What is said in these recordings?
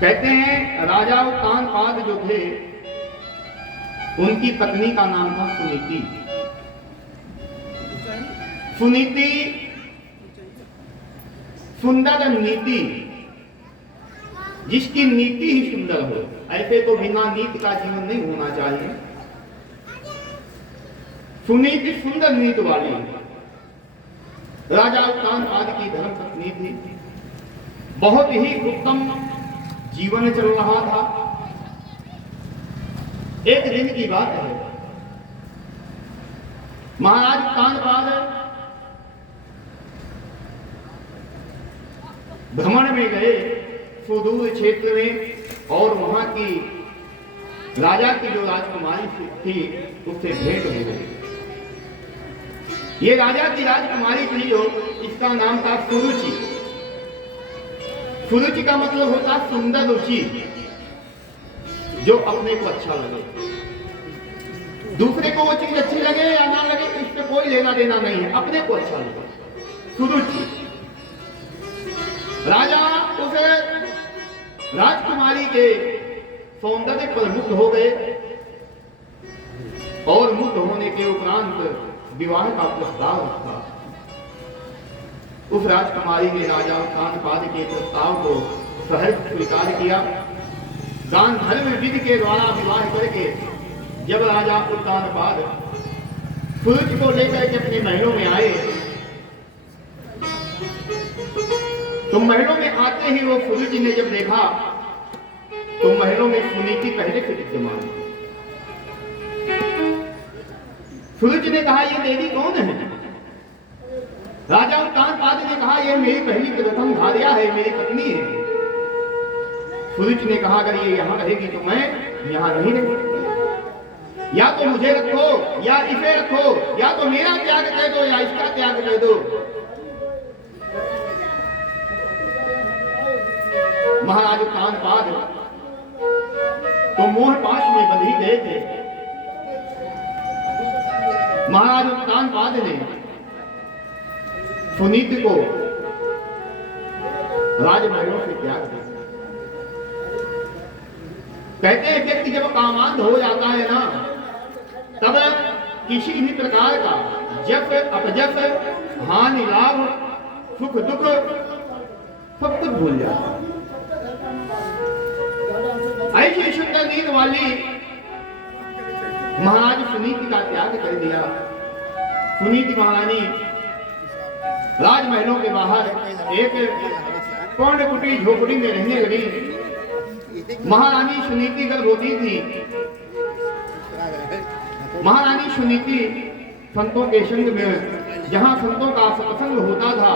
कहते हैं राजा उत्तानपाद जो थे उनकी पत्नी का नाम था सुनीति। सुनीति सुंदर नीति, जिसकी नीति ही सुंदर हो। ऐसे तो बिना नीति का जीवन नहीं होना चाहिए। सुनीति सुंदर नीति वाली राजा उत्तानपाद की धर्म पत्नी थी। बहुत ही उत्तम जीवन चल रहा था। एक दिन की बात है, महाराज उत्तानपाद भ्रमण में गए सुदूर क्षेत्र में, और वहां की राजा की जो राजकुमारी थी उससे भेंट हो गई। ये राजा की राजकुमारी थी जो, इसका नाम था सुरुचि। सुरुचि का मतलब होता सुंदर रुचि, जो अपने को अच्छा लगे। दूसरे को वो चीज अच्छी लगे या ना लगे इससे कोई लेना देना नहीं है, अपने को अच्छा लगे। सुरुचि। राजा उस राजकुमारी के सौंदर्य पर मुग्ध हो गए, और मुग्ध होने के उपरांत विवाह का प्रस्ताव रखा। उस राजकुमारी ने राजा उत्तानपाद के प्रस्ताव को सहर्ष स्वीकार किया। दान धर्म विधि के द्वारा विवाह करके जब राजा उत्तानपाद सुरुचि को लेकर के अपने महलों में आए, तो महलों में आते ही वो सुरुचि ने जब देखा तो महलों में सुनीति पहले से विद्यमान थी। सुरुचि ने कहा, ये देवी कौन है? राजा उत्तानपाद ने कहा, ये मेरी पहली प्रथम भार्या है, मेरी पत्नी है। सुरुचि ने कहा, अगर ये यहां रहेगी तो मैं यहां नहीं रहूंगी। या तो मुझे रखो या इसे रखो, या तो मेरा त्याग कर दो या इसका त्याग कर दो। महाराज उत्तानपाद तो मोह पाश में बंधी गए थे। महाराज उत्तानपाद ने सुनीति को राजमहलों से त्याग दिया। कहते हैं व्यक्ति जब कामांध हो जाता है ना, तब किसी भी प्रकार का जप अपजप, हानि लाभ, सुख दुख सब कुछ भूल जाता है। ऐसी सुंदर नींद वाली महाराज सुनीति का त्याग कर दिया। सुनीति महारानी राजमहलों के बाहर एक पौंड कुटी झोपड़ी में रहने लगी। महारानी सुनीति गर्भवती थी। महारानी सुनीति संतों के संग में, जहां संतों का सत्संग होता था,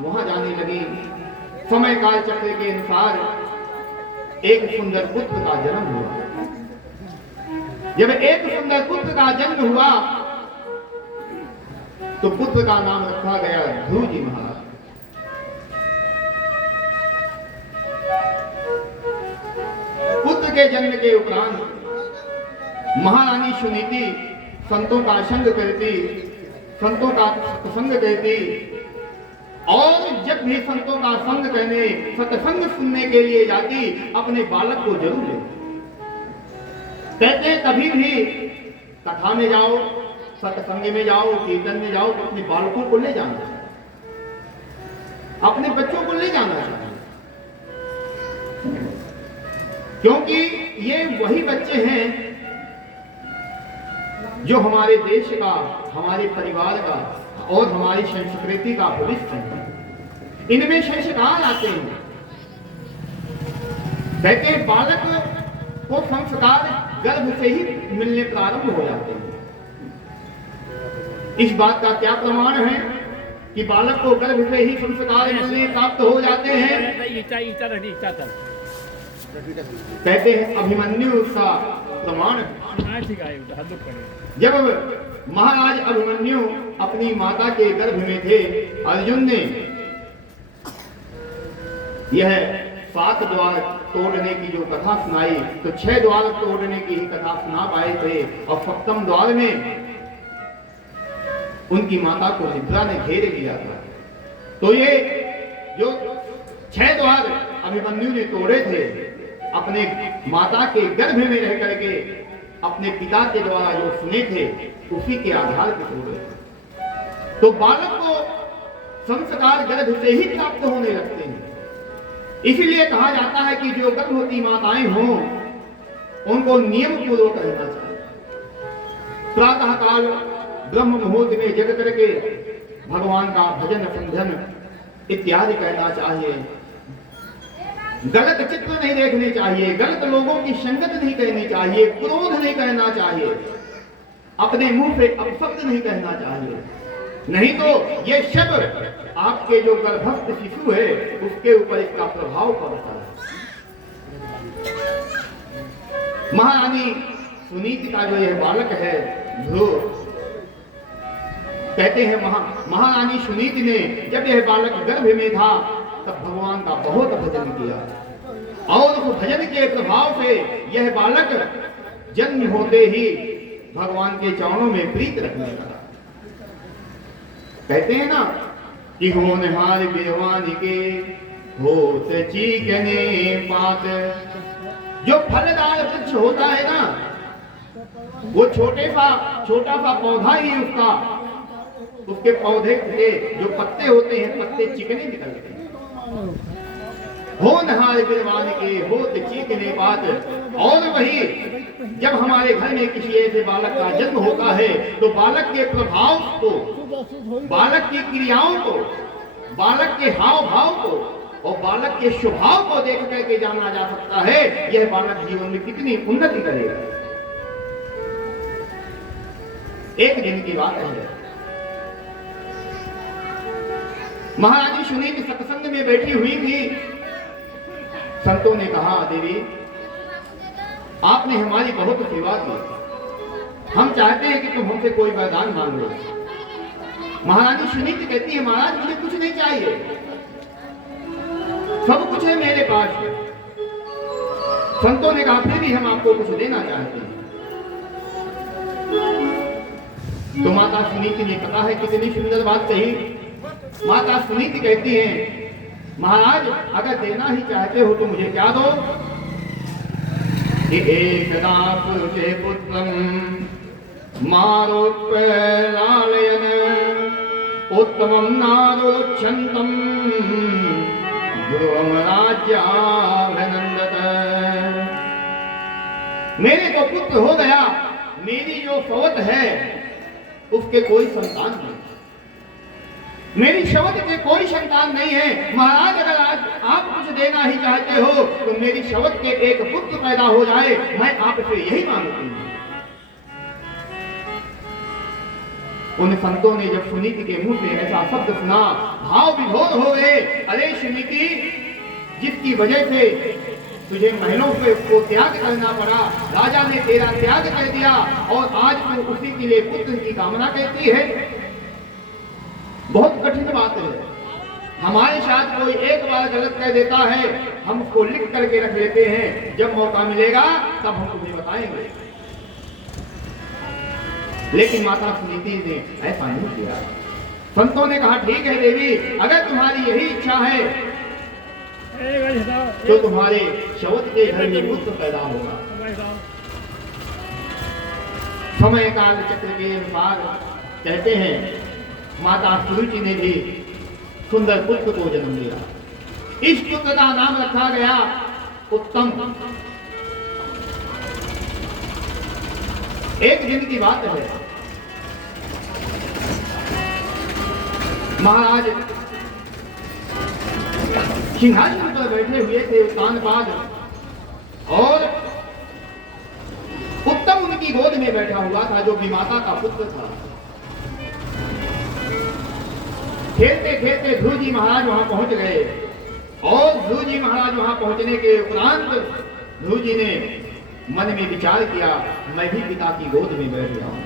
वहां जाने लगी। समय काल चक्र के अनुसार एक सुंदर पुत्र का जन्म हुआ। जब एक सुंदर पुत्र का जन्म हुआ तो पुत्र का नाम रखा गया ध्रुव जी महाराज। पुत्र के जन्म के उपरांत महारानी सुनीति संतों का संग करती, संतों का सत्संग करती, और जब भी संतों का संग करने, सत्संग सुनने के लिए जाती, अपने बालक को जरूर ले। कहते कभी भी कथा में जाओ, सत्संग में जाओ, कीर्तन में जाओ, तो अपने बालकों को ले जाना चाहिए, अपने बच्चों को ले जाना चाहिए। क्योंकि ये वही बच्चे हैं जो हमारे देश का, हमारे परिवार का और हमारी संस्कृति का भविष्य है। इनमें संस्कार आते हैं। कहते हैं बालक को संस्कार गर्भ से ही मिलने प्रारंभ हो जाते हैं। इस बात का क्या प्रमाण है कि बालक को गर्भ से ही संस्कार मिलने प्राप्त हो जाते हैं? कहते हैं अभिमन्यु का प्रमाण। जब महाराज अभिमन्यु अपनी माता के गर्भ में थे, अर्जुन ने यह 7 द्वार तोड़ने की जो कथा सुनाई, तो 6 द्वार तोड़ने की ही कथा सुना पाए थे, और 7वें द्वार में उनकी माता को निद्रा ने घेर लिया था। तो ये जो 6 द्वार अभिमन्यु ने तोड़े थे, अपने माता के गर्भ में रह करके अपने पिता के द्वारा जो सुने थे उसी के आधार पर हो गए। तो बालक को संस्कार गर्भ से ही प्राप्त होने लगते हैं। इसीलिए कहा जाता है कि जो गर्भवती माताएं हों उनको नियम पूर्वक रहना चाहिए। प्रातः काल ब्रह्म मुहूर्त में जग करके भगवान का भजन संध्यान इत्यादि करना चाहिए। गलत चित्र नहीं देखने चाहिए, गलत लोगों की संगत नहीं करनी चाहिए, क्रोध नहीं करना चाहिए, अपने मुंह पे अपशब्द नहीं कहना चाहिए। नहीं तो ये शब्द आपके जो गर्भस्थ शिशु है उसके ऊपर इसका प्रभाव पड़ता है। महारानी सुनीति का जो यह बालक है ध्रुव, कहते हैं महारानी सुनीति ने जब यह बालक गर्भ में था तब भगवान का बहुत भजन किया और उस भजन के प्रभाव से यह बालक जन्म होते ही भगवान के चरणों में प्रीत रखने लगा। कहते हैं ना कि होनहार बिरवान के होत चीकने पात। जो फलदार वृक्ष होता है ना वो छोटा सा पौधा ही उसके पौधे के जो पत्ते होते हैं पत्ते चिकने निकलते हैं। होनहार बिरवान के होत चीकने पात। और वही जब हमारे घर में किसी ऐसे बालक का जन्म होता है तो बालक के प्रभाव को, बालक की क्रियाओं को, बालक के हाव भाव को और बालक के स्वभाव को देख करके जाना जा सकता है यह बालक जीवन में कितनी उन्नति करेगा। एक दिन की बात है, महारानी सुनीति सत्संग में बैठी हुई थी। संतों ने कहा देवी आपने हमारी बहुत सेवा की, हम चाहते हैं कि तुम हमसे कोई वरदान मांग लो। महारानी सुनीति कहती है महाराज मुझे कुछ नहीं चाहिए, सब कुछ है मेरे पास। संतों ने कहा फिर भी हम आपको कुछ देना चाहते हैं। तो माता सुनीति ने पता है कितनी सुंदर बात कही। माता सुनीति कहती है महाराज अगर देना ही चाहते हो तो मुझे क्या दो। एकदा पुरुषे पुत्रम मारोत्प्लालयन उत्तमं नादुच्छन्तम ध्रुवं राज्याभिनन्दत। मेरे को पुत्र हो गया, मेरी जो सवत है उसके कोई संतान नहीं, मेरी शवत के कोई संतान नहीं है। महाराज अगर आज आप कुछ देना ही चाहते हो तो मेरी शवत के एक पुत्र पैदा हो जाए, मैं आपसे यही मांगती हूं। उन संतों ने जब सुनीति के मुंह से ऐसा शब्द सुना भाव विभोर हो गए। अरे सुनीति जिसकी वजह से तुझे महलों पे को त्याग करना पड़ा, राजा ने तेरा त्याग कर दिया और आज तू उसी के लिए पुत्र की कामना करती है, बहुत कठिन बात है। हमारे साथ कोई एक बार गलत कह देता है हम उसको लिख करके रख लेते हैं, जब मौका मिलेगा तब हम तुम्हें बताएंगे। लेकिन माता सुनीति ने ऐसा नहीं किया। संतों ने कहा ठीक है देवी अगर तुम्हारी यही इच्छा है तो तुम्हारे शवत के घर में पुत्र पैदा होगा। समय काल चक्र के अनुसार कहते हैं माता सुरुचि ने भी सुंदर पुत्र को जन्म दिया। इस पुत्र का नाम रखा गया उत्तम। एक दिन की बात है, महाराज सिंहासन पर बैठे हुए थे उत्तानपाद और उत्तम उनकी गोद में बैठा हुआ था जो विमाता का पुत्र था। खेलते खेलते ध्रुव जी महाराज वहां पहुंच गए और ध्रुव जी महाराज वहां पहुंचने के उपरांत ध्रुव जी ने मन में विचार किया मैं भी पिता की गोद में बैठ जाऊं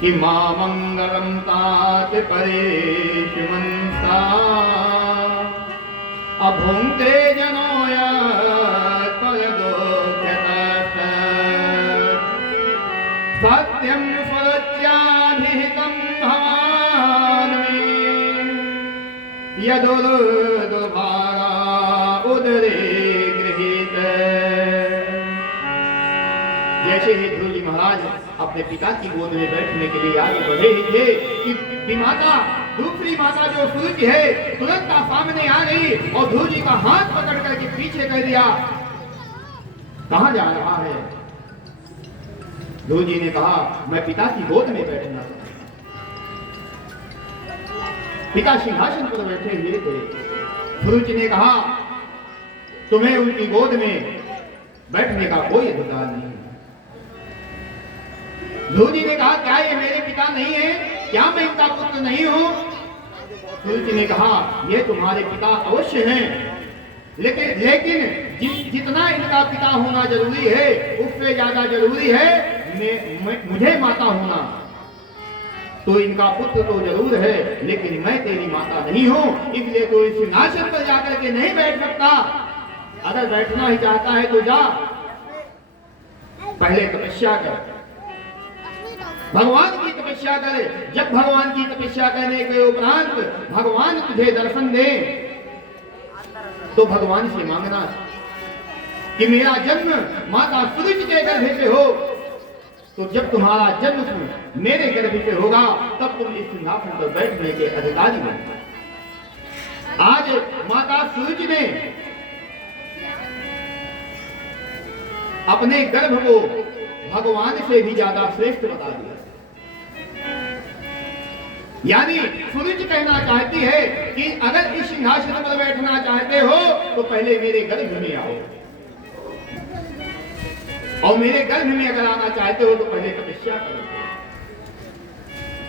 कि मां मंगलम तात परेश मनसा अभुंक्ते जनोया सत्यम स्वरत्याभिहितं भवान्मे यदुर्दुर्भागा उदरे गृहीत जैसे ही ध्रुव जी महाराज अपने पिता की गोद में बैठने के लिए आगे बढ़े ही थे कि माता, दूसरी माता जो सूरज है, तुरंत सामने आ गई और ध्रुव जी का हाथ पकड़ करके पीछे कर दिया। कहां जा रहा है? ध्रुव जी ने कहा, मैं पिता की गोद में बैठना चाहता हूं। पिता सिंहासन पर बैठे हुए थे। सूरज ने कहा, तुम्हें उनकी गोद में बैठने का कोई अधिकार नहीं। ध्रुव जी ने कहा, क्या ये मेरे पिता नहीं है? क्या मैं इनका पुत्र नहीं हूं? सूरज ने कहा, ये तुम्हारे पिता अवश्य हैं, लेकिन जितना इनका पिता होना जरूरी है, उससे ज्यादा जरूरी है मुझे माता होना। तो इनका पुत्र तो जरूर है, लेकिन मैं तेरी माता नहीं हूं, इसलिए तो इस सिंहासन पर जाकर के नहीं बैठ सकता। अगर बैठना ही चाहता है तो जा, पहले तपस्या कर, भगवान की तपस्या करे। जब भगवान की तपस्या करने के उपरांत भगवान तुझे दर्शन दे, तो भगवान से मांगना कि मेरा जन्म माता सूरज के गर्भ से हो। तो जब तुम्हारा जन्म मेरे गर्भ से होगा, तब तुम इस सिंहासन पर बैठने के अधिकारी बनो। आज माता सूरज ने अपने गर्भ को भगवान से भी ज्यादा श्रेष्ठ बता दिया। यानी सूरज कहना चाहती है कि अगर इस सिंहासन पर बैठना चाहते हो तो पहले मेरे गर्भ में आओ, और मेरे गर्भ में अगर आना चाहते हो तो पहले तपस्या करो।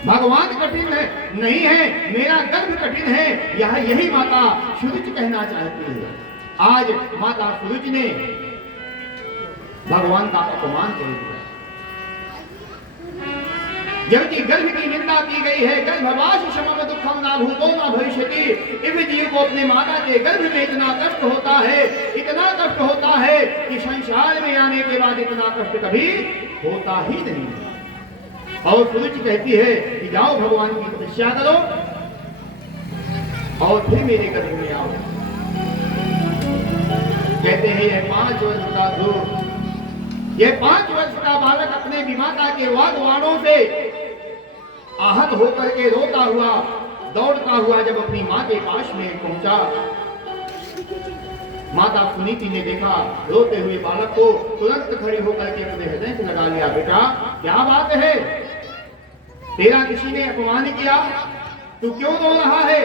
भगवान कठिन है नहीं है, मेरा गर्भ कठिन है, यही माता सूरज कहना चाहती है। आज माता सूरज ने भगवान का अपमान कर दिया। जबकि गर्भ की निंदा की गई है, गर्भवास समम दुखम ना भूतो ना भविष्यति। इस जीव को अपने माता के गर्भ में इतना कष्ट होता है, इतना कष्ट होता है कि संसार में आने के बाद इतना कष्ट कभी होता ही नहीं। और सूरज कहती है कि जाओ भगवान की तपस्या करो और फिर मेरे गर्भ में आओ। कहते हैं यह 5 वर्ष का ध्रुव, यह 5 वर्ष का बालक अपने विमाता के वाग्वाणों से आहत होकर के रोता हुआ, दौड़ता हुआ जब अपनी मां के पास में पहुंचा, माता सुनीति ने देखा रोते हुए बालक को, तुरंत खड़ी होकर के अपने हृदय से लगा लिया। बेटा क्या बात है? तेरा किसी ने अपमान किया? तू क्यों रो रहा है?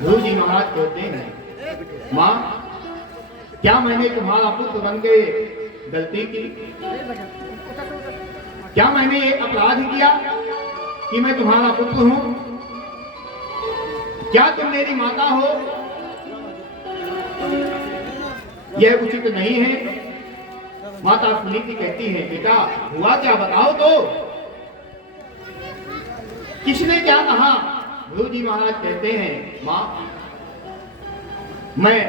ध्रुव जी महाराज कहते हैं, मां क्या मैंने तुम्हारा पुत्र बन के गलती की? क्या मैंने ये अपराध किया कि मैं तुम्हारा पुत्र हूं? क्या तुम मेरी माता हो? यह उचित नहीं है। माता सुनीति कहती है, बेटा हुआ क्या बताओ तो, किसने क्या कहा? ध्रुव जी महाराज कहते हैं, मां मैं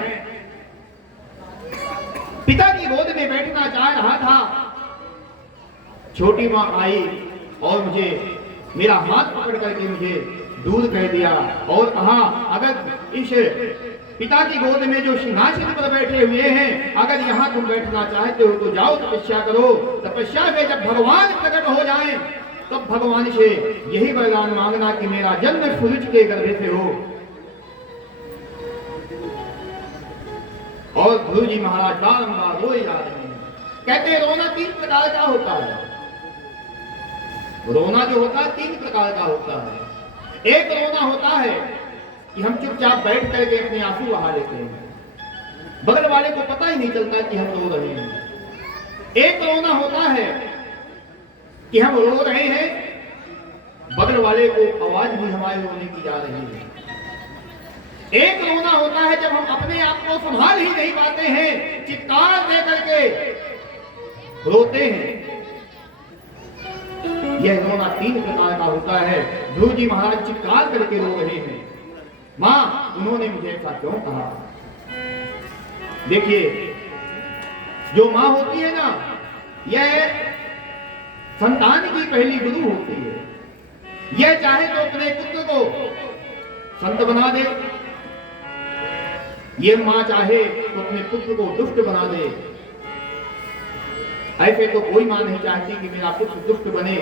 पिता की गोद में बैठना चाह रहा था, छोटी मां आई और मुझे मेरा हाथ पकड़ करके मुझे दूर कर दिया और कहा, अगर इस पिता की गोद में जो सिंहासन पर बैठे हुए हैं, अगर यहाँ तुम बैठना चाहते हो तो जाओ तपस्या करो। तपस्या में जब भगवान प्रकट हो जाए तब भगवान से यही वरदान मांगना कि मेरा जन्म सूरज के गर्भ से हो। और ध्रुव जी महाराज बारंबार रोए जा रहे हैं। कहते हैं रोना 3 प्रकार का होता है। रोना जो होता है 3 प्रकार का होता है। एक रोना होता है कि हम चुपचाप बैठ करके अपने आंसू बहा लेते हैं, बगल वाले को पता ही नहीं चलता कि हम रो रहे हैं। एक रोना होता है कि हम रो रहे हैं, बगल वाले को आवाज भी हमारे रोने की जा रही है। एक रोना होता है जब हम अपने आप को संभाल ही नहीं पाते हैं, चित्कार दे करके रोते हैं। यह रोना 3 प्रकार का होता है। ध्रुव जी महाराज चित्कार करके रो रहे हैं, मां उन्होंने मुझे ऐसा क्यों कहा? देखिए, जो मां होती है ना, यह संतान की पहली गुरु होती है। यह चाहे तो अपने पुत्र को संत बना दे, ये मां चाहे तो अपने पुत्र को दुष्ट बना दे, ऐसे तो कोई मां नहीं चाहती कि मेरा पुत्र दुष्ट बने,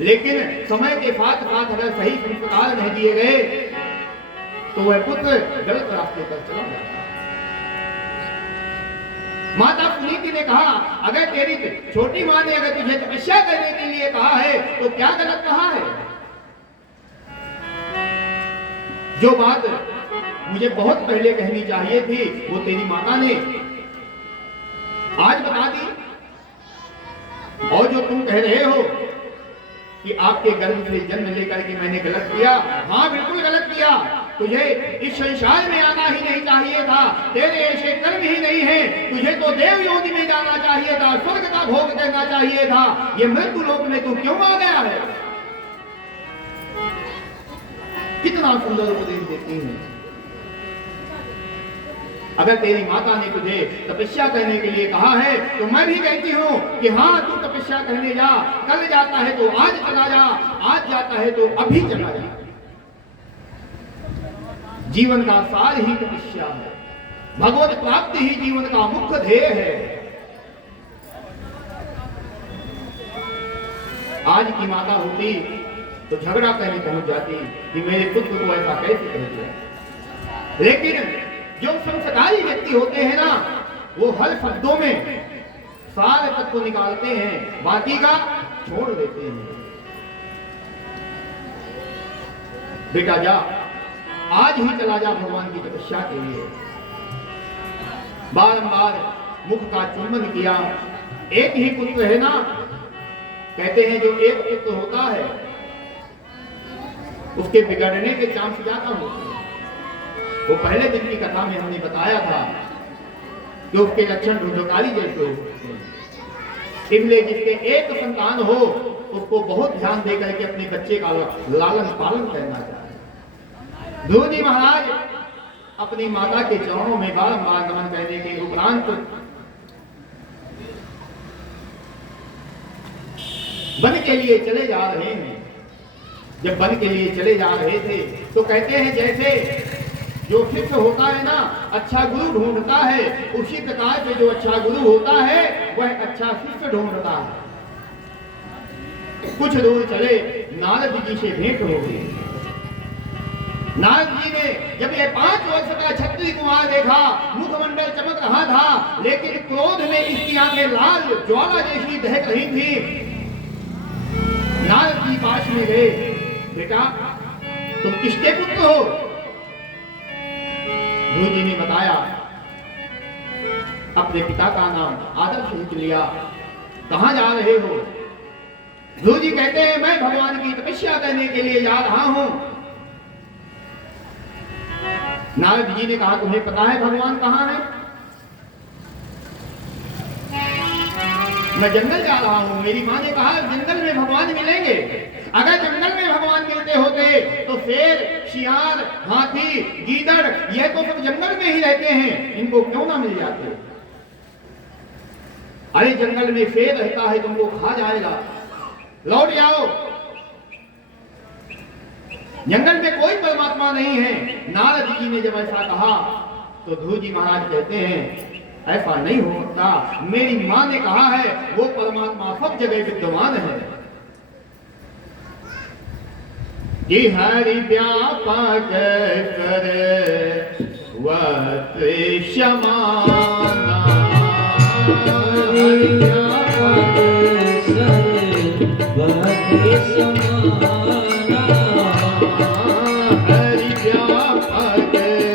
लेकिन समय के साथ साथ अगर सही संस्कार नहीं दिए गए तो वह पुत्र गलत रास्ते पर चला जाता है। माता सुनीति ने कहा, अगर तेरी छोटी मां ने अगर तुझे तपस्या करने के लिए कहा है तो क्या गलत कहा है? जो बात मुझे बहुत पहले कहनी चाहिए थी वो तेरी माता ने आज बता दी। और जो तुम कह रहे हो कि आपके गर्भ से जन्म लेकर के मैंने गलत किया, हाँ बिल्कुल गलत किया। तुझे इस संसार में आना ही नहीं चाहिए था, तेरे ऐसे कर्म ही नहीं है, तुझे तो देव योनि में जाना चाहिए था, स्वर्ग का भोग करना चाहिए था। ये मृत्यु लोक में तू क्यों आ गया है? कितना सुंदर उपदेश देती है। अगर तेरी माता ने तुझे तपस्या करने के लिए कहा है तो मैं भी कहती हूं कि हाँ तू तपस्या करने जा, कल जाता है तो आज चला जा, आज जाता है तो अभी चला जा। जीवन का सार ही तपस्या है, भगवत प्राप्ति ही जीवन का मुख्य ध्येय है। आज की माता होती तो झगड़ा करने पहुंच जाती कि मेरे पुत्र को ऐसा कैसे कर दिया। लेकिन जो संस्कारी व्यक्ति होते हैं ना, वो हर शब्दों में सारे तत्व निकालते हैं, बाकी का छोड़ देते हैं। बेटा जा, आज ही चला जा भगवान की तपस्या के लिए। बारंबार मुख का चुंबन किया। एक ही पुत्र है ना, कहते हैं जो एक पुत्र होता है उसके बिगड़ने के चांस ज्यादा होते हैं। वो पहले दिन की कथा में हमने बताया था कि उसके लक्षण रुद्रकारी जैसे होते हैं। इसलिए जिसके एक संतान हो उसको बहुत ध्यान देकर के अपने बच्चे का लालन पालन करना चाहिए। ध्रुव जी महाराज अपनी माता के चरणों में बारंबार नमन करने के उपरांत वन के लिए चले जा रहे हैं। जब वन के लिए चले जा रहे थे तो कहते हैं जैसे जो शिष्य होता है ना, अच्छा गुरु ढूंढता है, उसी प्रकार से जो अच्छा गुरु होता है वह अच्छा शिष्य ढूंढता है। कुछ दूर चले, नारद जी से भेंट हो गई। नारद जी ने जब ये 5 वर्ष का क्षत्रिय कुमार देखा, मुखमंडल चमक रहा था, लेकिन क्रोध में इसकी आंखें लाल ज्वाला जैसी दहक रही थी। नारद जी पास में गए, बेटा तुम किसके पुत्र हो? ध्रुव जी ने बताया, अपने पिता का नाम आदर सहित लिया। कहां जा रहे हो? ध्रुव जी कहते हैं मैं भगवान की तपस्या करने के लिए जा रहा हूं। नारद जी ने कहा तुम्हें पता है भगवान कहां है? मैं जंगल जा रहा हूं। मेरी मां ने कहा जंगल में भगवान मिलेंगे। अगर जंगल में भगवान मिलते होते तो शेर, शियाल, हाथी, गीदड़ यह तो सब जंगल में ही रहते हैं, इनको क्यों ना मिल जाते? अरे जंगल में शेर रहता है, तुमको खा जाएगा, लौट जाओ। जंगल में कोई परमात्मा नहीं है। नारद जी ने जब ऐसा कहा तो ध्रुव जी महाराज कहते हैं ऐसा नहीं हो सकता। मेरी मां ने कहा है वो परमात्मा सब जगह विद्यमान है। कि हरि व्यापक कर वत क्षमाना, हरि व्यापक कर वत क्षमाना, हरि व्यापक कर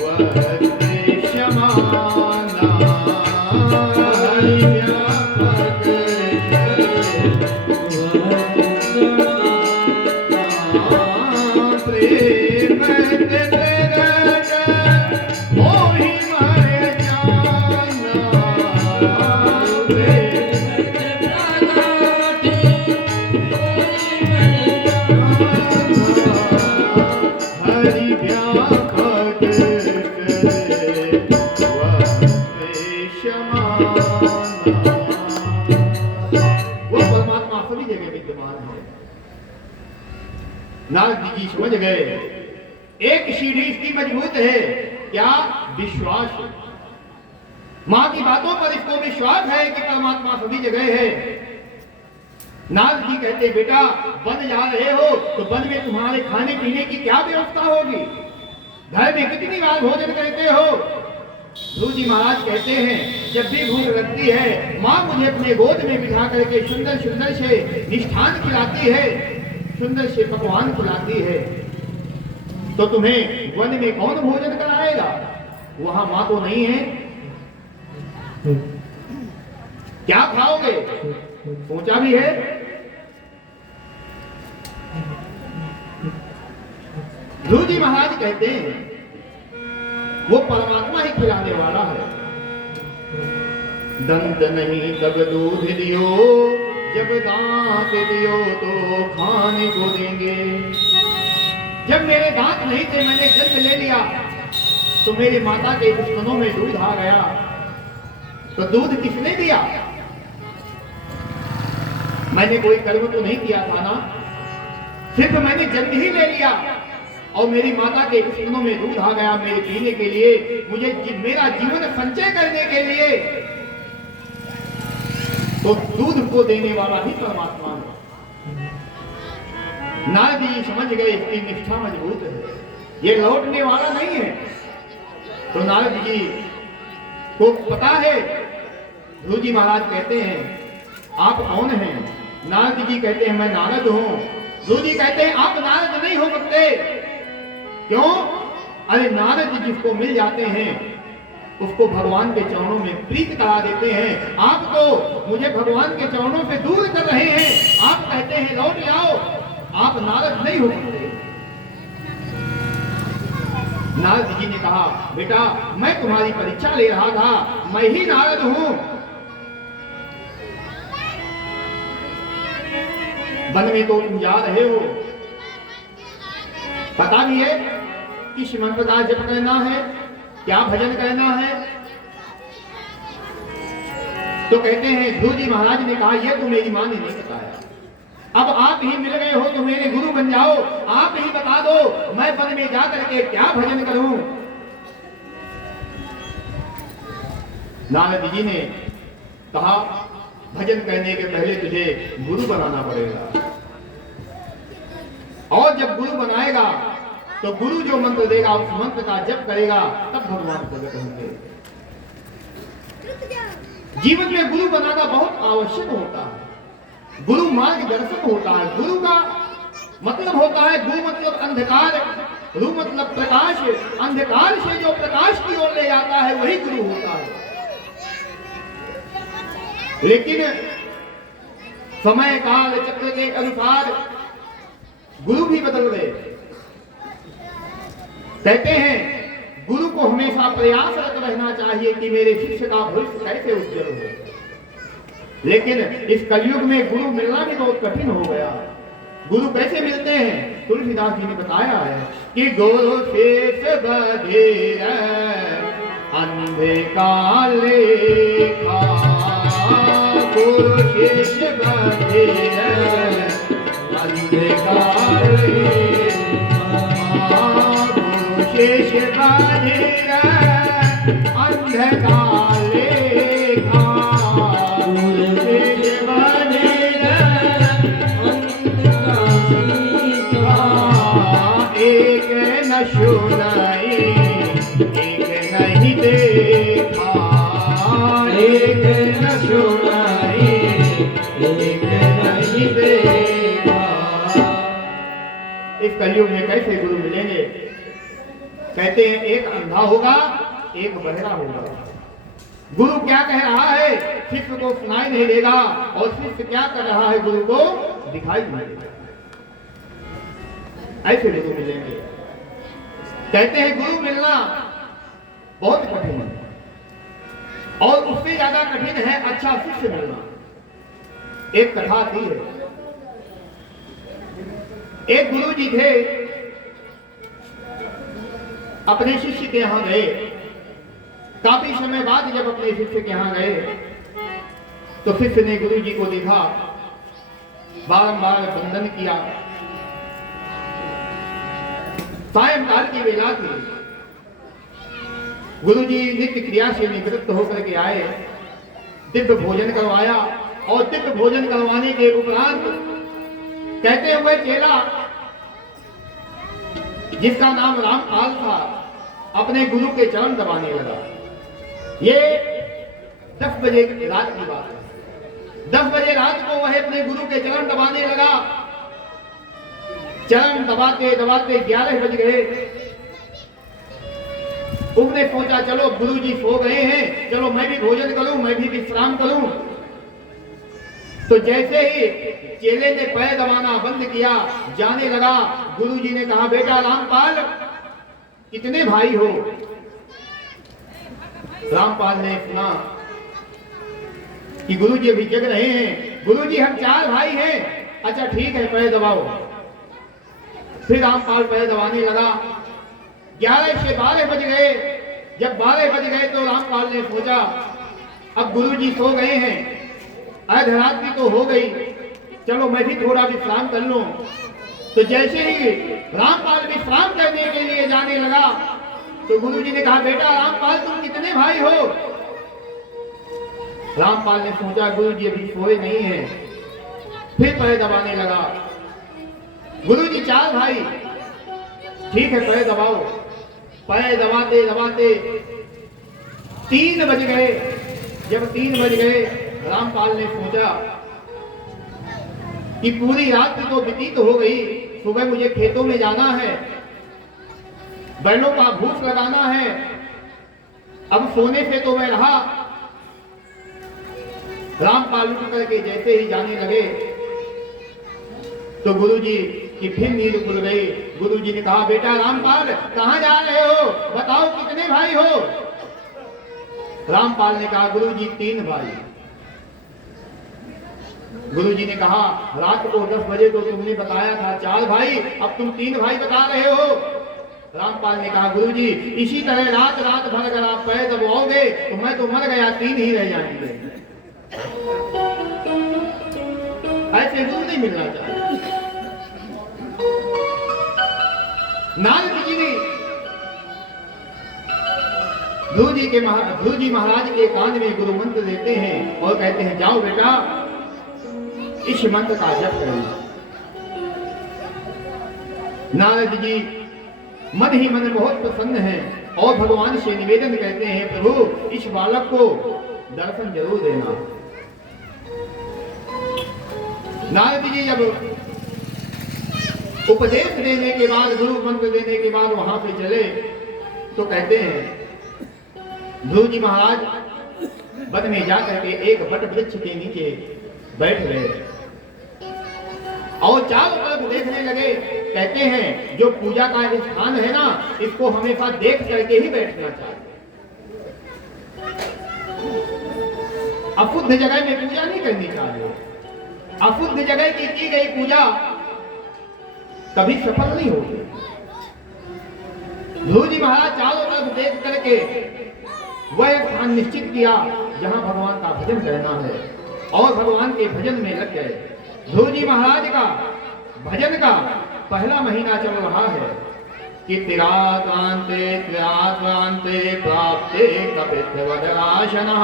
वत क्षमाना, हरि व्यापक नारद जी समझ गए। एक सीढ़ी इसकी मजबूत है, क्या? विश्वास। मां की बातों पर इसको विश्वास है कि परमात्मा सभी जगह है। नारद जी कहते, बेटा वन जा रहे हो तो वन में तुम्हारे खाने पीने की क्या व्यवस्था होगी? घर में कितनी बार भोजन करते हो? ध्रुव जी महाराज कहते हैं, जब भी भूख लगती है माँ मुझे अपने गोद में बिठा करके सुंदर सुंदर से मिष्ठान खिलाती है, सुंदर से पकवान खिलाती है। तो तुम्हें वन में कौन भोजन कराएगा? वहां माँ तो नहीं है, क्या खाओगे? पूछा भी है। ध्रुव जी महाराज कहते हैं, वो परमात्मा ही खिलाने वाला है। दंत नहीं तब दूध दियो, जब दांत दियो तो खाने को देंगे। जब मेरे दांत नहीं थे, मैंने जन्म ले लिया, तो मेरी माता के स्तनों में दूध आ गया, तो दूध किसने दिया? मैंने कोई कर्म तो नहीं किया था ना, सिर्फ मैंने जन्म ही ले लिया और मेरी माता के स्तनों में दूध आ गया मेरे पीने के लिए, मुझे मेरा जीवन संचय करने के लिए। तो दूध को देने वाला ही परमात्मा है। नारद जी समझ गए इसकी निष्ठा मजबूत है, ये लौटने वाला नहीं है। तो नारद जी को पता है। ध्रुव जी महाराज कहते हैं, आप कौन हैं? नारद जी कहते हैं, मैं नारद हूं। ध्रुव जी कहते हैं, आप नारद नहीं हो सकते। क्यों? अरे नारद जिसको मिल जाते हैं उसको भगवान के चरणों में प्रीत करा देते हैं। आप तो मुझे भगवान के चरणों से दूर कर रहे हैं। आप कहते हैं लौट जाओ, आप नारद नहीं हो सकते। नारद जी ने कहा, बेटा मैं तुम्हारी परीक्षा ले रहा था, मैं ही नारद हूं। वन में तो तुम जा रहे हो, पता भी है किस मंत्र का जप करना है, क्या भजन करना है। तो कहते हैं, ध्रुव जी महाराज ने कहा, यह तो मेरी मां ने नहीं बताया, अब आप ही मिल गए हो तो मेरे गुरु बन जाओ, आप ही बता दो मैं वन में जाकर के क्या भजन करूं। नारद जी ने कहा, भजन करने के पहले तुझे गुरु बनाना पड़ेगा, और जब गुरु बनाएगा तो गुरु जो मंत्र देगा उस मंत्र का जप करेगा, तब भगवान प्रकट होंगे। जीवन में गुरु बनाना बहुत आवश्यक होता है। गुरु मार्गदर्शक होता है। गुरु का मतलब होता है, गुरु मतलब अंधकार, गुरु मतलब प्रकाश। अंधकार से जो प्रकाश की ओर ले जाता है वही गुरु होता है। लेकिन समय काल चक्र के अनुसार गुरु भी बदल गए। कहते हैं, गुरु को हमेशा प्रयासरत रहना चाहिए कि मेरे शिष्य का भविष्य कैसे उज्जवल हो। लेकिन इस कलयुग में गुरु मिलना भी बहुत कठिन हो गया। गुरु कैसे मिलते हैं? तुलसीदास जी ने बताया है कि गुरु शेष बधिर अंधे काले खा, गुरु शेष बधिर अंधे काले शेष बधिर अंधकाले खा, शेष बधिर एक न सुनाई एक नहीं देखा, एक न सुनाई एक नहीं देखा। इस कलयुग में कैसे गुरु मिलेंगे? कहते हैं, एक अंधा होगा एक बहरा होगा। गुरु क्या कह रहा है शिष्य को सुनाई नहीं देगा, और शिष्य क्या कर रहा है गुरु को दिखाई नहीं देगा। ऐसे गुरु मिलेंगे। कहते हैं, गुरु मिलना बहुत कठिन है, और उससे ज्यादा कठिन है अच्छा शिष्य मिलना। एक कथा थी, एक गुरु जी थे, अपने शिष्य के यहां गए। काफी समय बाद जब अपने शिष्य के यहां गए तो शिष्य ने गुरु जी को देखा, बारंबार वंदन किया, सायंकाल की वेला थी। गुरुजी नित्य क्रिया से निवृत्त होकर के आए, दिव्य भोजन करवाया और दिव्य भोजन करवाने के उपरांत कहते हुए चेला जिसका नाम रामपाल था अपने गुरु के चरण दबाने लगा। ये 10 बजे रात की बात है। 10 बजे रात को वह अपने गुरु के चरण दबाने लगा। चरण दबाते दबाते 11 बज गए। उसने सोचा चलो गुरुजी सो गए हैं, चलो मैं भी भोजन करूं, मैं भी विश्राम करूं। तो जैसे ही चेले ने पैर दबाना बंद किया, जाने लगा, गुरुजी ने कहा बेटा रामपाल कितने भाई हो? रामपाल ने सुना कि गुरुजी अभी जग रहे हैं। गुरुजी हम 4 भाई हैं। अच्छा ठीक है पैर दबाओ। फिर रामपाल पैर दबाने लगा। 11 से 12 बज गए। जब 12 बज गए तो रामपाल ने सोचा अब गुरुजी सो गए हैं, अर्धरात्रि तो हो गई, चलो मैं भी थोड़ा विश्राम कर लूं। तो जैसे ही रामपाल विश्राम करने के लिए जाने लगा तो गुरुजी ने कहा बेटा रामपाल तुम कितने भाई हो? रामपाल ने सोचा गुरुजी अभी सोए नहीं हैं। फिर पैर दबाने लगा। गुरुजी 4 भाई, ठीक है पैर दबाओ। पैर दबाते दबाते 3 बज गए। जब 3 बज गए रामपाल ने सोचा कि पूरी रात तो व्यतीत हो गई, सुबह मुझे खेतों में जाना है, बैलों का भूख लगाना है, अब सोने से तो मैं रहा। रामपाल उठ करके जैसे ही जाने लगे तो गुरुजी की फिर नींद खुल गई। गुरुजी ने कहा बेटा रामपाल कहां जा रहे हो? बताओ कितने भाई हो? रामपाल ने कहा गुरुजी 3 भाई। गुरुजी ने कहा रात को 10 बजे तो तुमने बताया था 4 भाई, अब तुम 3 भाई बता रहे हो। रामपाल ने कहा गुरुजी इसी तरह रात रात भर अगर आप पैर दबाओगे तो मैं तो मर गया, 3 ही रह जाएंगे। ऐसे गुरु नहीं मिलना चाहिए। नारद जी ने ध्रुव जी महाराज के कान में गुरु मंत्र देते हैं और कहते हैं जाओ बेटा इस मंत्र का जप करो। नारद जी मन ही मन बहुत प्रसन्न हैं और भगवान से निवेदन करते हैं प्रभु इस बालक को दर्शन जरूर देना। नारद जी जब उपदेश देने के बाद, गुरु मंत्र देने के बाद वहां पे चले तो कहते हैं ध्रुव जी महाराज वन में जाकर के एक बट वृक्ष के नीचे बैठ गए और चारों तरफ देखने लगे। कहते हैं जो पूजा का स्थान है ना, इसको हमेशा देख करके ही बैठना चाहिए। अशुद्ध जगह में पूजा नहीं करनी चाहिए। अशुद्ध जगह की गई पूजा कभी सफल नहीं होगी। ध्रुव जी महाराज चारों तरफ देख करके वह स्थान निश्चित किया जहां भगवान का भजन करना है और भगवान के भजन में लग गए। ध्रुव जी महाराज का भजन का पहला महीना चल रहा है कि तिराक्रांते प्राप्ते कपित्थवदराशनः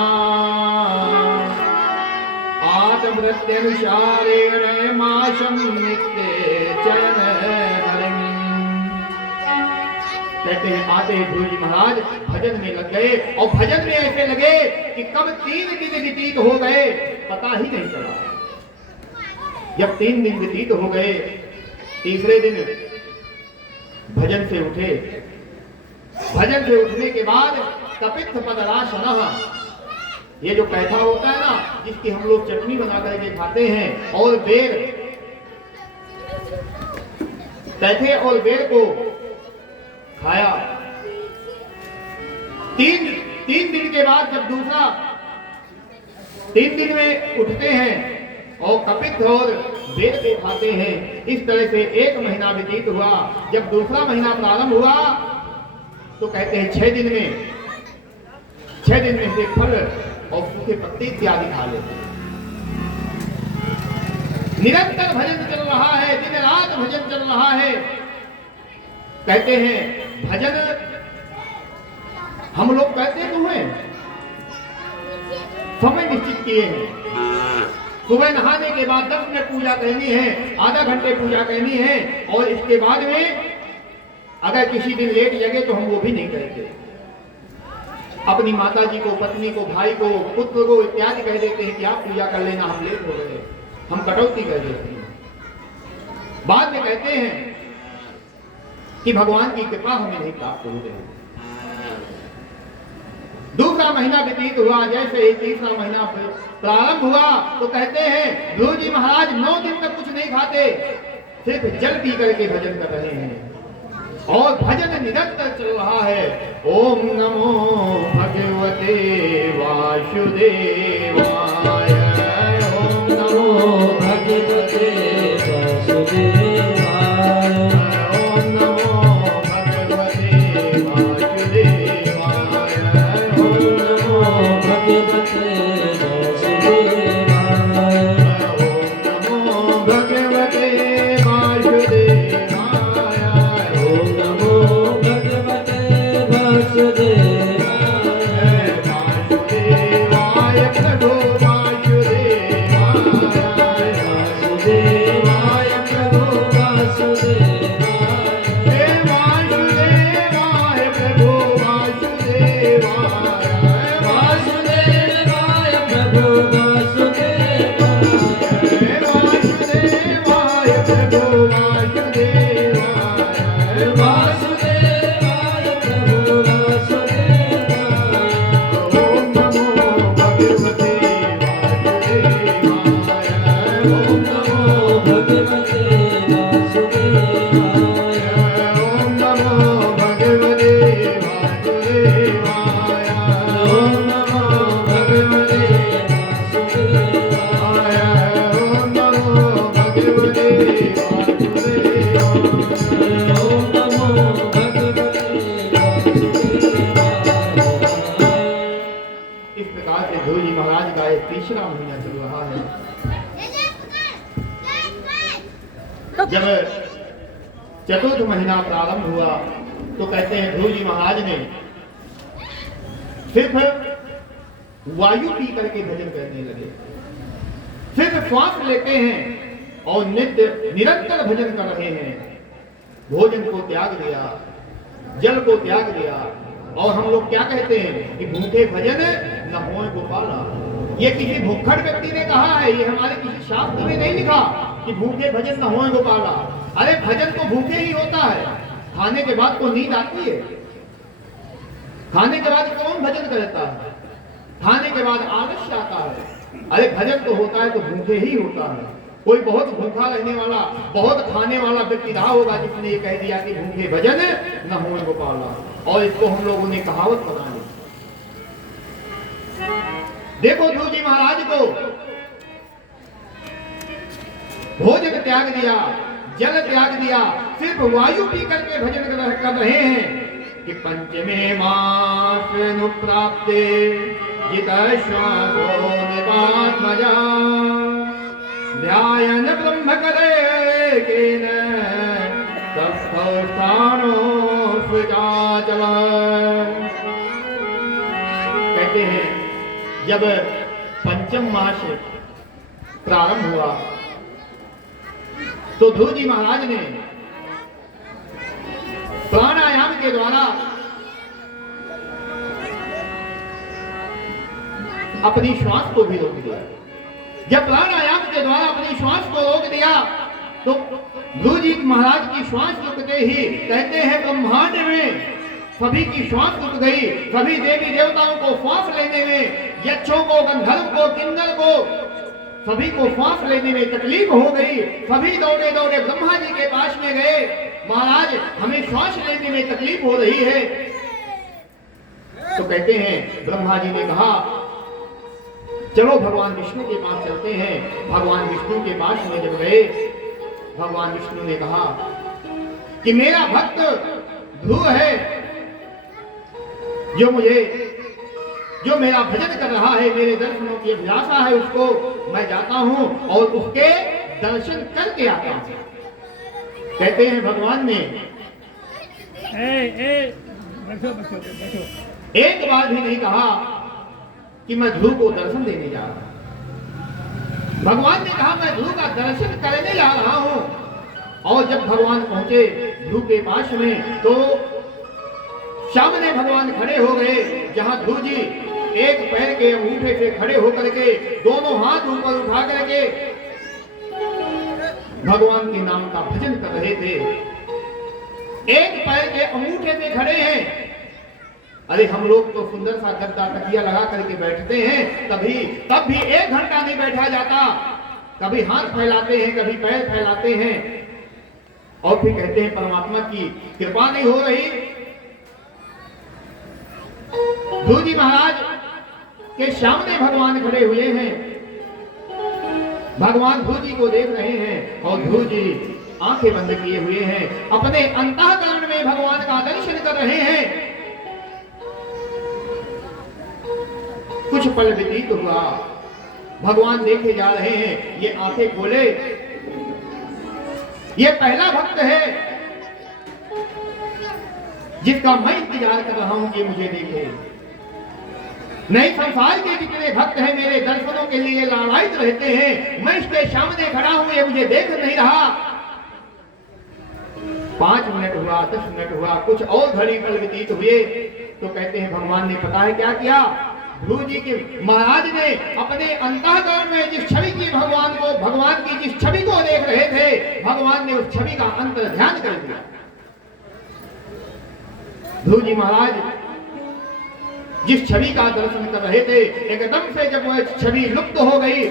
आत्मवृत्त्यनुसारेण माशं नित्ये चरण हरिं। कहते हैं आते ही ध्रुव जी महाराज भजन में लग गए और भजन में ऐसे लगे कि कब 3 दिन व्यतीत हो गए पता ही नहीं चला। जब 3 दिन व्यतीत हो गए, तीसरे दिन भजन से उठे। भजन से उठने के बाद कपित्थवदराशनः, ये जो कैथा होता है ना जिसकी हम लोग चटनी बना करके खाते हैं, और बेर, कैथे और बेर को खाया। 3 दिन के बाद जब दूसरा 3 दिन में उठते हैं और कपित्थ और बेर को खाते हैं। इस तरह से 1 महीना व्यतीत हुआ। जब दूसरा महीना प्रारंभ हुआ तो कहते हैं 6 दिन में से फल और सूखे पत्ते इत्यादि खा लेते हैं। निरंतर भजन चल रहा है, दिन रात भजन चल रहा है। कहते हैं भजन हम लोग कहते तो हैं, समय निश्चित किए हैं। सुबह नहाने के बाद 10 मिनट पूजा करनी है, आधा घंटे पूजा करनी है, और इसके बाद में अगर किसी दिन लेट जगे तो हम वो भी नहीं करेंगे। अपनी माता जी को, पत्नी को, भाई को, पुत्र को इत्यादि कह देते हैं कि आप पूजा कर लेना, हम लेट हो गए, हम कटौती कर देते हैं। बाद में कहते हैं कि भगवान की कृपा हमें नहीं प्राप्त हो रही। दूसरा महीना व्यतीत हुआ, जैसे ही तीसरा महीना प्रारंभ हुआ तो कहते हैं ध्रुव जी महाराज 9 दिन तक कुछ नहीं खाते, सिर्फ जल पी करके भजन कर रहे हैं, और भजन निरंतर चल रहा है। ओम नमो भगवते वासुदेवाय, ओम नमो भगवते वासुदेवाय, ओम नमो भगवते वासुदेवाय, ओम नमो भगवते वासुदेवाय, ओम नमो भगवते तीसरा महीना चल रहा है। जब चतुर्थ महीना प्रारंभ हुआ तो कहते हैं ध्रुव जी महाराज ने सिर्फ वायु पी करके भजन करने लगे, सिर्फ श्वास लेते हैं और नित्य निरंतर भजन कर रहे हैं। भोजन को त्याग दिया, जल को त्याग दिया, और हम लोग क्या कहते हैं कि भूखे भजन न होए गोपाला। ये किसी भूखड़ व्यक्ति ने कहा है, ये हमारे किसी शास्त्र में नहीं लिखा कि भूखे भजन न होए गोपाला। अरे भजन तो भूखे ही होता है, खाने के बाद को नींद आती है, खाने के बाद कौन भजन करता है, खाने के बाद आलस्य आता है। अरे भजन तो होता है तो भूखे ही होता है। कोई बहुत भूखा रहने वाला, बहुत खाने वाला व्यक्ति रहा होगा जिसने ये कह दिया कि भूखे भजन न होए गोपाला, और इसको हम लोगों ने कहावत बना ली। देखो ध्रुव जी महाराज को भोजन त्याग दिया, जल त्याग दिया, सिर्फ वायु पी करके भजन कर रहे हैं कि पंचमे मास प्राप्ते जित श्वासो निपात्मजा ध्यान ब्रह्म करे केन तस्थो स्थानो सुचाचल। कहते हैं जब पंचम मास प्रारंभ हुआ तो ध्रुव जी महाराज ने प्राणायाम के द्वारा अपनी श्वास को भी रोक दिया। जब प्राणायाम के द्वारा अपनी श्वास को रोक दिया तो ध्रुव जी महाराज की श्वास रुकते ही कहते हैं ब्रह्मांड में सभी की श्वास रुक गई। सभी देवी देवताओं को श्वास लेने में, यक्षों को, गंधर्व को, किन्नर को, सभी को श्वास लेने में तकलीफ हो गई। सभी दौड़े दौड़े ब्रह्मा जी के पास में गए, महाराज हमें श्वास लेने में तकलीफ हो रही है। तो कहते हैं ब्रह्मा जी ने कहा चलो भगवान विष्णु के पास चलते हैं। भगवान विष्णु के पास में जब गए, भगवान विष्णु ने कहा कि मेरा भक्त ध्रुव है, जो मेरा भजन कर रहा है, मेरे दर्शनों की अभिलाषा है, उसको मैं जाता हूं और उसके दर्शन करके आता हूं। कहते हैं भगवान ने बैठो बैठो बैठो। एक बार भी नहीं कहा कि मैं ध्रुव को दर्शन देने जा रहा हूं। भगवान ने कहा मैं ध्रुव का दर्शन करने जा रहा हूं। और जब भगवान पहुंचे ध्रुव के पास में, तो सामने भगवान खड़े हो गए, जहां ध्रुव जी एक पैर के अंगूठे से खड़े होकर के दोनों हाथ ऊपर उठा करके भगवान के नाम का भजन कर रहे थे। एक पैर के अंगूठे पे खड़े हैं। अरे हम लोग तो सुंदर सा गद्दा तकिया लगा करके बैठते हैं, तब भी 1 घंटा नहीं बैठा जाता। कभी हाथ फैलाते हैं, कभी पैर फैलाते हैं और फिर कहते हैं परमात्मा की कृपा नहीं हो रही। ध्रुव जी महाराज के सामने भगवान खड़े हुए हैं। भगवान ध्रुव जी को देख रहे हैं और ध्रुव जी आंखें बंद किए हुए हैं, अपने अंतःकरण में भगवान का दर्शन कर रहे हैं। कुछ पल व्यतीत हुआ, भगवान देखे जा रहे हैं। ये आंखें खोले, ये पहला भक्त है जिसका मैं इंतजार कर रहा हूं कि मुझे देखे। नहीं, संसार के जितने भक्त हैं मेरे दर्शनों के लिए लालायित रहते हैं, मैं इसके सामने खड़ा हूं, ये मुझे देख नहीं रहा। 5 मिनट हुआ, 10 मिनट हुआ, कुछ और घड़ी पल व्यतीत हुए, तो कहते हैं भगवान ने पता है क्या किया। ध्रुव जी के महाराज ने अपने अंतःकरण में जिस छवि की भगवान की जिस छवि को देख रहे थे, भगवान ने उस छवि का अंतर ध्यान कर दिया। ध्रुव जी महाराज जिस छवि का दर्शन कर रहे थे, एकदम से जब वह छवि लुप्त हो गई,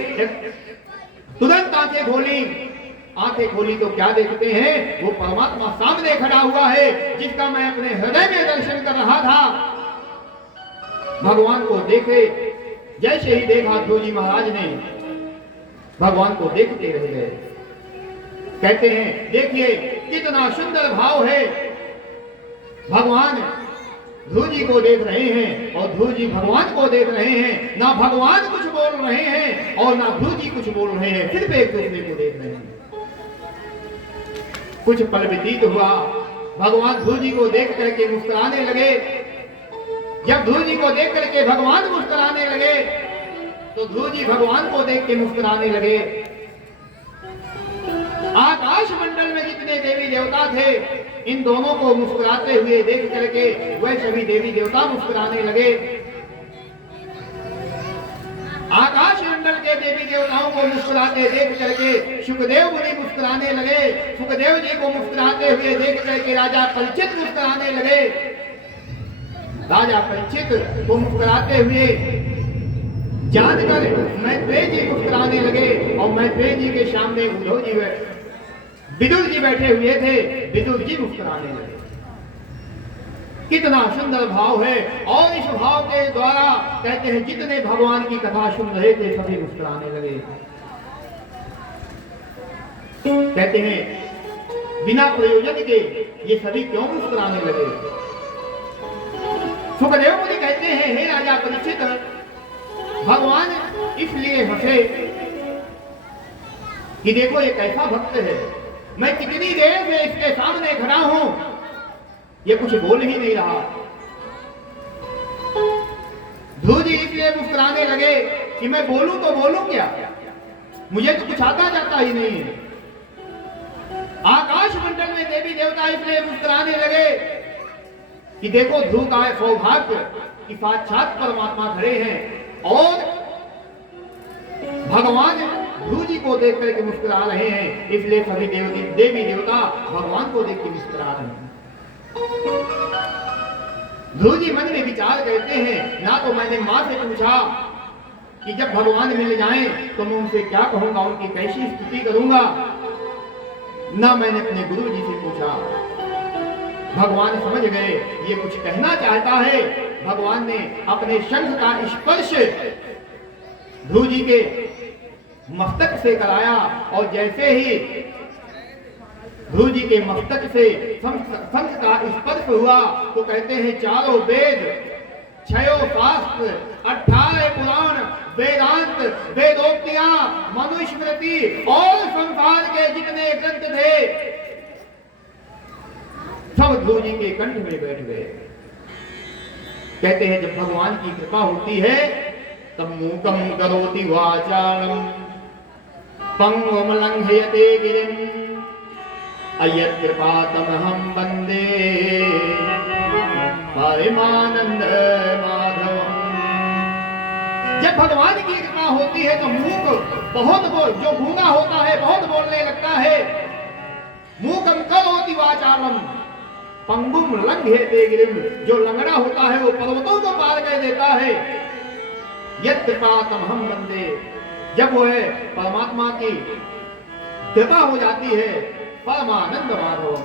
तुरंत आंखें खोली तो क्या देखते हैं, वो परमात्मा सामने खड़ा हुआ है जिसका मैं अपने हृदय में दर्शन कर रहा था। भगवान को देखे, जैसे ही देखा ध्रुव जी महाराज ने भगवान को देखते रह गए। कहते हैं देखिए कितना सुंदर भाव है। भगवान ध्रुव जी को देख रहे हैं और ध्रुव जी भगवान को देख रहे हैं। ना भगवान कुछ बोल रहे हैं और ना ध्रुव जी कुछ बोल रहे हैं, सिर्फ एक दूसरे को देख रहे हैं। कुछ पल व्यतीत हुआ, भगवान ध्रुव जी को देख करके मुस्कुराने लगे। जब ध्रुव जी को देख करके भगवान मुस्कुराने लगे, तो ध्रुव जी भगवान को देख के मुस्कुराने लगे। आकाश मंडल में जितने देवी देवता थे, इन दोनों को मुस्कुराते हुए देख करके वह सभी देवी देवता मुस्कुराने लगे। आकाश मंडल के देवी देवताओं को मुस्कुराते देख करके सुखदेव मुनि मुस्कुराने लगे। सुखदेव जी को मुस्कुराते हुए देख करके राजा परीक्षित मुस्कुराने लगे। राजा परीक्षित को मुस्कुराते हुए जानकर मैत्रेय जी मुस्कुराने लगे और मैत्रेय जी के सामने विदुर जी बैठे हुए थे, विदुर जी मुस्कुराने लगे। कितना सुंदर भाव है। और इस भाव के द्वारा कहते हैं जितने भगवान की कथा सुन रहे थे सभी मुस्कुराने लगे। कहते हैं बिना प्रयोजन के ये सभी क्यों मुस्कुराने लगे। सुखदेव मुनि कहते हैं हे राजा परीक्षित, भगवान इसलिए हंसे कि देखो ये कैसा भक्त है, मैं कितनी देर से इसके सामने खड़ा हूं, ये कुछ बोल ही नहीं रहा। ध्रुव जी इसलिए मुस्कुराने लगे कि मैं बोलूं तो बोलूं क्या, मुझे तो कुछ आता जाता ही नहीं है। आकाश मंडल में देवी देवता इसलिए मुस्कुराने लगे कि देखो ध्रुव का सौभाग्य कि साक्षात परमात्मा खड़े हैं और भगवान ध्रुव जी को देख करके मुस्कुरा रहे हैं, इसलिए सभी देवी देवता भगवान को देख के मुस्कुरा रहे हैं। ध्रुव जी मन में विचार करते हैं, ना तो मैंने मां से पूछा कि जब भगवान मिल जाएं तो मैं उनसे क्या कहूंगा, उनकी कैसी स्तुति करूंगा, ना मैंने अपने गुरु जी से पूछा। भगवान समझ गए ये कुछ कहना चाहता है। भगवान ने अपने शंख का स्पर्श ध्रुव जी के मस्तक से कराया और जैसे ही ध्रुव जी के मस्तक से शंख का स्पर्श हुआ तो कहते हैं चारों वेद, 6 शास्त्र, 18 पुराण, वेदांत, वेदोक्तियां, मनुस्मृति और संसार के जितने ग्रंथ थे सब ध्रुव जी के कंठ में बैठ गए। कहते हैं जब भगवान की कृपा होती है तब मूकम करोति वाचालम पंगुम लंघयते गिरिम अयत् कृपातमहं वंदे परमानंद माधवम। जब भगवान की कृपा होती है तो मूक बहुत बोल, जो गूंगा होता है बहुत बोलने लगता है। मूकम करोति वाचालम पंगुम लंघयते गिरिम, जो लंगड़ा होता है वो पर्वतों को पार कर देता है। यत् कृपातमहं वंदे, जब वो है परमात्मा की कृपा हो जाती है परमानंद माधव,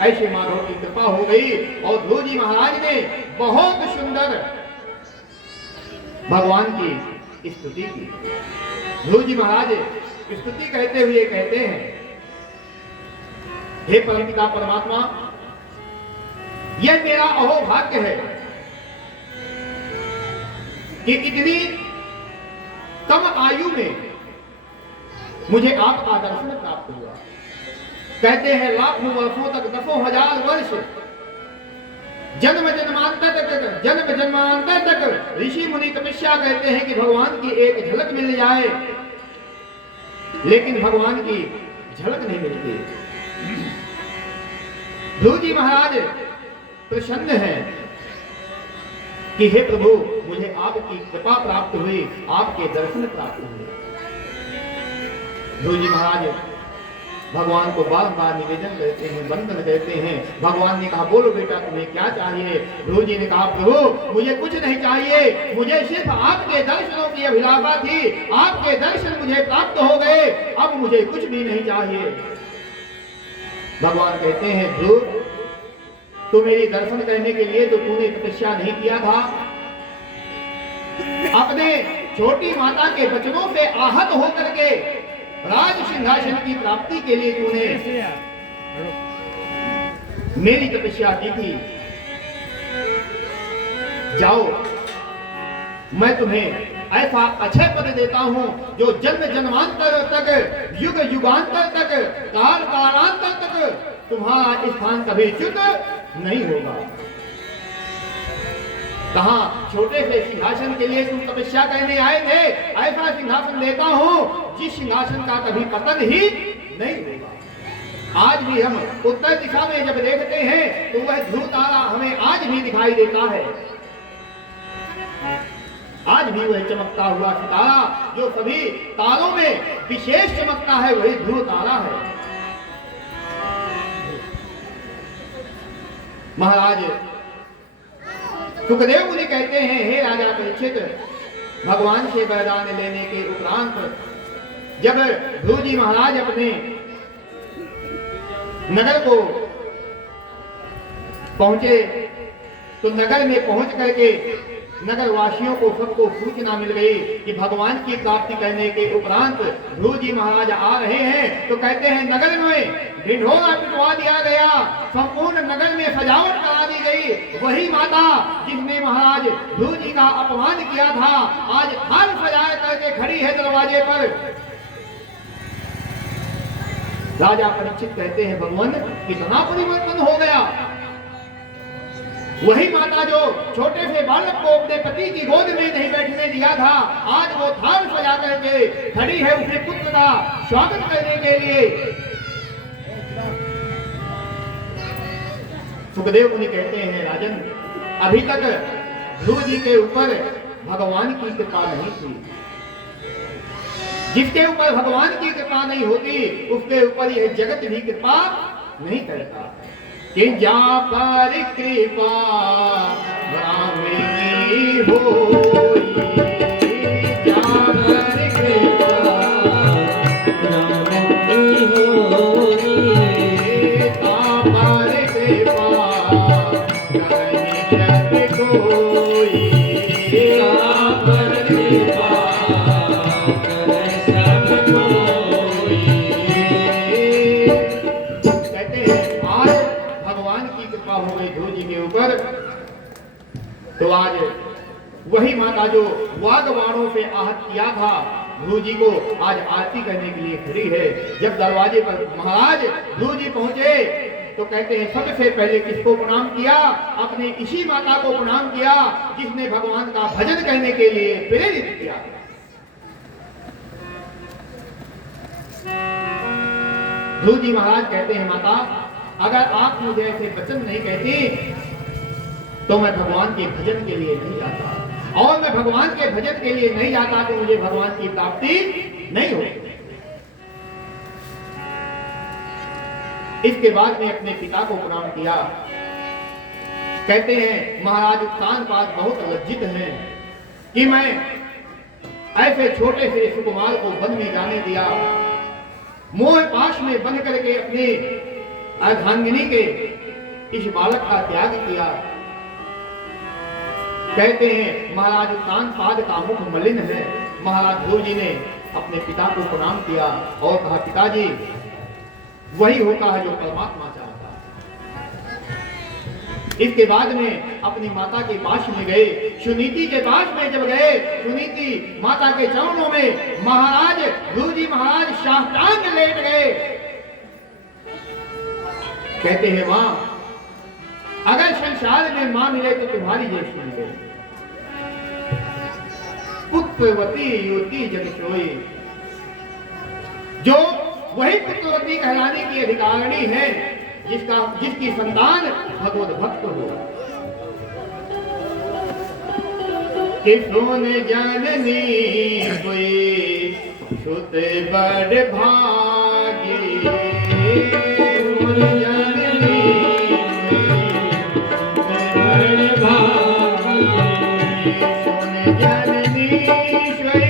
ऐसे माधव की कृपा हो गई। और ध्रुव जी महाराज ने बहुत सुंदर भगवान की स्तुति की। ध्रुव जी महाराज स्तुति कहते हुए कहते हैं, हे परमपिता परमात्मा, यह मेरा अहोभाग्य है कि इतनी कम आयु में मुझे आपका दर्शन प्राप्त हुआ। कहते हैं लाखों वर्षों तक, दसों हजार वर्ष, जन्म जन्मांतर तक ऋषि मुनि तपस्या करते हैं कि भगवान की एक झलक मिल जाए, लेकिन भगवान की झलक नहीं मिलती। ध्रुव जी महाराज प्रसन्न है कि हे प्रभु, मुझे आपकी कृपा प्राप्त हुई, आपके दर्शन प्राप्त हुए। ध्रुव जी महाराज भगवान को बार-बार निवेदन करते हैं, वंदन करते हैं। भगवान ने कहा बोलो बेटा तुम्हें क्या चाहिए? ध्रुव जी ने कहा प्रभु मुझे कुछ नहीं चाहिए, मुझे सिर्फ आपके दर्शनों की अभिलाषा थी, आपके दर्शन मुझे प्राप्त हो गए, अब मुझे कुछ भी नहीं चाहिए। भगवान कहते हैं ध्रुव, तू मेरी दर्शन करने के लिए तो तूने तपस्या नहीं किया था, अपने छोटी माता के वचनों से आहत होकर के राज सिंहासन की प्राप्ति के लिए तूने मेरी तपस्या की थी। जाओ, मैं तुम्हें ऐसा अक्षय पद देता हूं जो जन्म जन्मांतर तक, युग युगांतर तक, काल कालांतर तक तुम्हारा स्थान कभी च्युत नहीं होगा। कहां छोटे से सिंहासन के लिए तुम तपस्या करने आए थे, ऐसा सिंहासन देता हूं जिस सिंहासन का कभी पतन ही नहीं होगा। आज भी हम उत्तर दिशा में जब देखते हैं तो वह ध्रुव तारा हमें आज भी दिखाई देता है। आज भी वह चमकता हुआ सितारा जो सभी तारों में विशेष चमकता है, वही ध्रुव तारा है। महाराज सुखदेव मुनि कहते हैं, हे राजा परीक्षित, भगवान से वरदान लेने के उपरांत जब ध्रुव जी महाराज अपने नगर को पहुंचे तो नगर में पहुंच करके नगर वासियों को सबको सूचना मिल गई कि भगवान की प्राप्ति करने के उपरांत ध्रुव जी महाराज आ रहे हैं। तो कहते हैं नगर में ढिंढोरा पिटवा दिया गया, संपूर्ण नगर में सजावट करा दी गई। वही माता जिसने महाराज ध्रुव जी का अपमान किया था आज थाल सजा करके खड़ी है दरवाजे पर। राजा परीक्षित कहते हैं भगवान कितना परिवर्तन हो गया। वही माता जो छोटे से बालक को अपने पति की गोद में नहीं बैठने दिया था, आज वो थाल सजा करके खड़ी है उसके पुत्र का स्वागत करने के लिए। सुखदेव मुनि कहते हैं राजन, अभी तक ध्रुव जी के ऊपर भगवान की कृपा नहीं थी। जिसके ऊपर भगवान की कृपा नहीं होती उसके ऊपर यह जगत भी कृपा नहीं करता। कि जा पर कृपा ब्राह्मणी होई, जा पर कृपा ब्राह्मणी होई, ता पर कृपा नहीं जग कोई, ता पर कृपा हो गई ध्रुव जी के ऊपर। तो आज वही माता जो वागवाणों से आहत किया था ध्रुव जी को, आज आरती करने के लिए खड़ी है। जब दरवाजे पर महाराज ध्रुव जी पहुंचे तो कहते हैं सबसे पहले किसको प्रणाम किया? अपने इसी माता को प्रणाम किया जिसने भगवान का भजन करने के लिए प्रेरित किया। ध्रुव जी महाराज कहते हैं माता, अगर आप मुझे ऐसे वचन नहीं कहती तो मैं भगवान के भजन के लिए नहीं जाता, और मैं भगवान के भजन के लिए नहीं जाता तो मुझे भगवान की प्राप्ति नहीं होती। इसके बाद में अपने पिता को प्रणाम किया। कहते हैं महाराज उत्तानपाद बहुत लज्जित हैं कि मैं ऐसे छोटे से सुकुमार को वन में जाने दिया, मोह पाश में बंध करके अपने अर्धांगिनी के इस बालक का त्याग किया। कहते हैं महाराज उत्तानपाद का मुख मलिन है। महाराज ध्रुव जी ने अपने पिता को प्रणाम किया और कहा, पिताजी वही होता है जो परमात्मा चाहता है। इसके बाद में अपनी माता के पास में गए, सुनीति के पास में जब गए, सुनीति माता के चरणों में महाराज ध्रुव जी महाराज साष्टांग लेट गए। कहते हैं मां, अगर संसार में मां मिले तो तुम्हारी जैसी मिले, पुत्रवती युवती जग सोई। जो वही पुत्रवती कहलाने की अधिकारिणी है जिसकी संतान भगवत भक्त हो। कि सोने जाननी हुई सुत बड़ भागी, सोने जाननी बड़ भागी, सोने जाननी हुई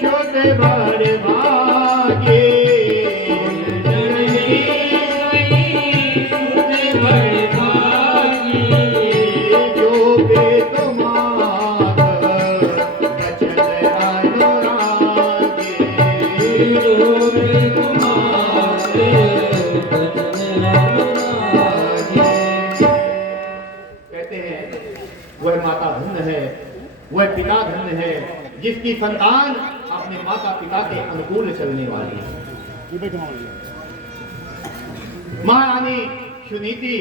सुत बड़ भागी। वह माता धन्य है, वह पिता धन्य है जिसकी संतान अपने माता पिता के अनुकूल चलने वाली है। महारानी सुनीति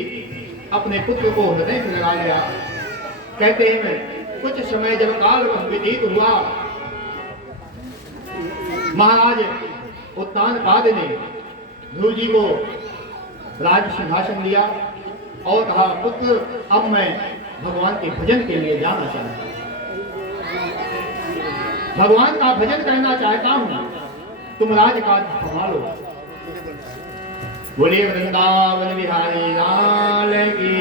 अपने पुत्र को हृदय से लगा लिया। कहते हैं कुछ समय जब काल व्यतीत हुआ, महाराज उत्तानपाद ने ध्रुव जी को राज सिंहासन दिया और कहा, पुत्र अब मैं भगवान के भजन के लिए जाना चाहता हूं, भगवान का भजन करना चाहता हूं, तुम राजकाज संभालो। बोलिए वृंदावन बिहारी लाल की।